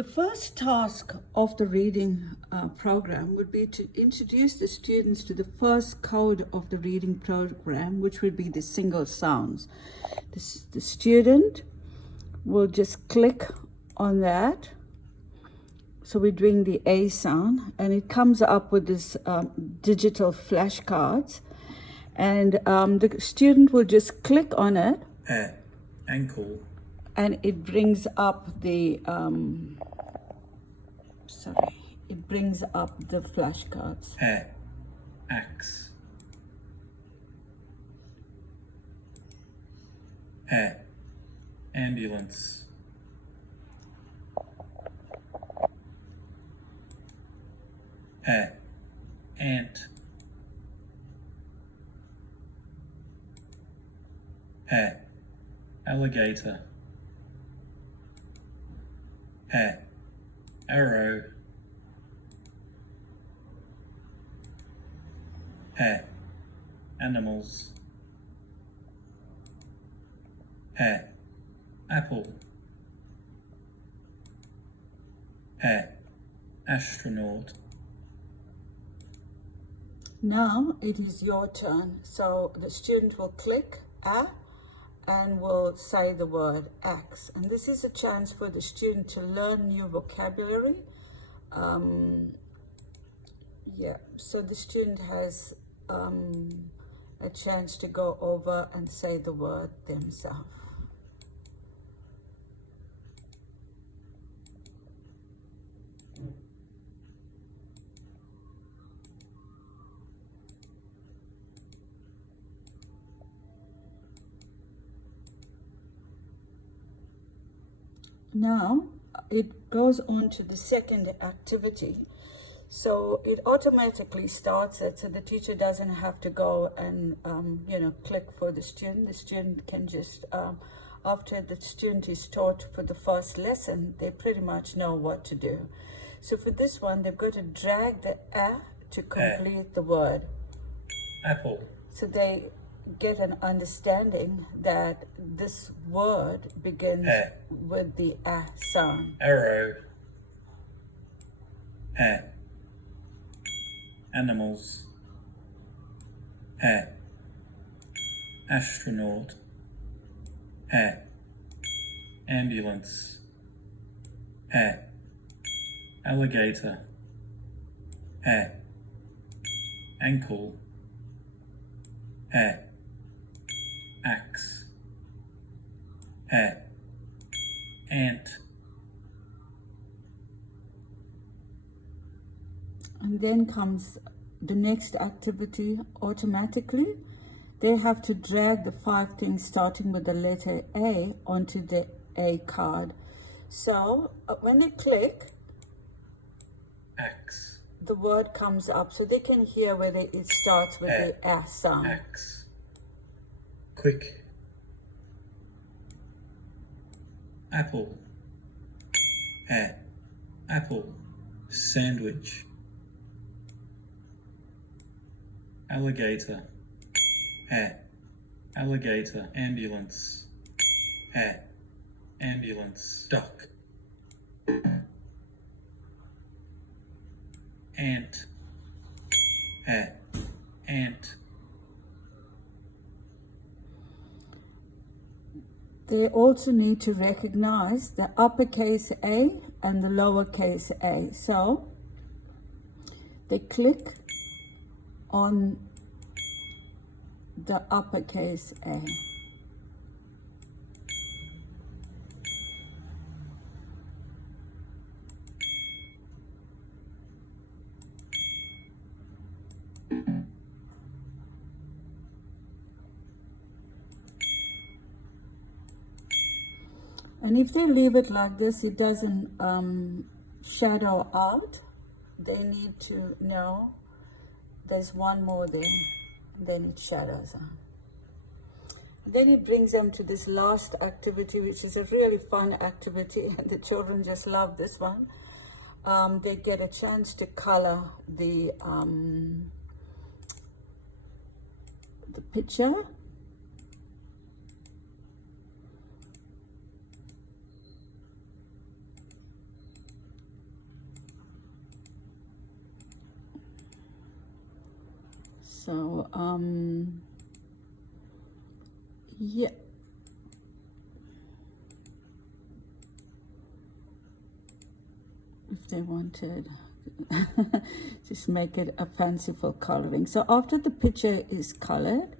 The first task of the reading program would be to introduce the students to the first code of the reading program, which would be the single sounds. The student will just click on that. So we're doing the A sound, and it comes up with this digital flashcards, and the student will just click on it. Ankle. And it brings up the it brings up the flashcards. Axe. Ambulance. Ant. Alligator. Arrow. Animals. Apple. Astronaut. Now it is your turn. So the student will click and will say the word axe. And this is a chance for the student to learn new vocabulary. So the student has a chance to go over and say the word themselves. Now it goes on to the second activity. So it automatically starts it, so the teacher doesn't have to go and click for the student. The student can just, after the student is taught for the first lesson, they pretty much know what to do. So for this one, they've got to drag the A to complete the word. Apple. So they get an understanding that this word begins with the A sound. Arrow. Animals. Astronaut. Ambulance. Alligator. Ankle. Axe. Ant. And then comes the next activity automatically. They have to drag the 5 things starting with the letter A onto the A card. So when they click, Axe. the word comes up, so they can hear whether it starts with the A sound. Axe. Quick. Apple. Apple. Sandwich. Alligator. Alligator. Ambulance. Ambulance. Duck. Ant. Ant. They also need to recognize the uppercase A and the lowercase a. So they click on the uppercase A. And if they leave it like this, it doesn't shadow out. They need to know there's one more there, then it shadows out. And then it brings them to this last activity, which is a really fun activity, and the children just love this one. They get a chance to color the picture. So, yeah. If they wanted, just make it a fanciful coloring. So after the picture is colored,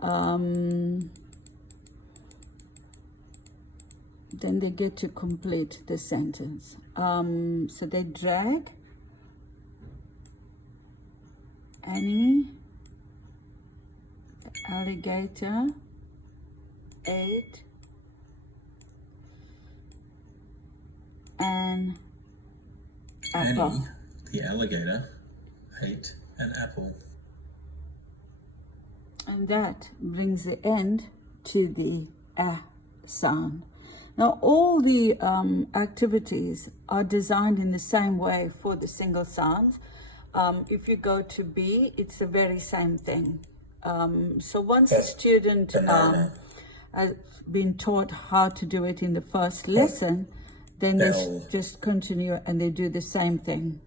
then they get to complete the sentence. So they drag Annie, the alligator, ate an apple. Annie, the alligator, ate an apple. And that brings the end to the sound. Now, all the activities are designed in the same way for the single sounds. If you go to B, it's the very same thing. So once the student has been taught how to do it in the first lesson, then they just continue and they do the same thing.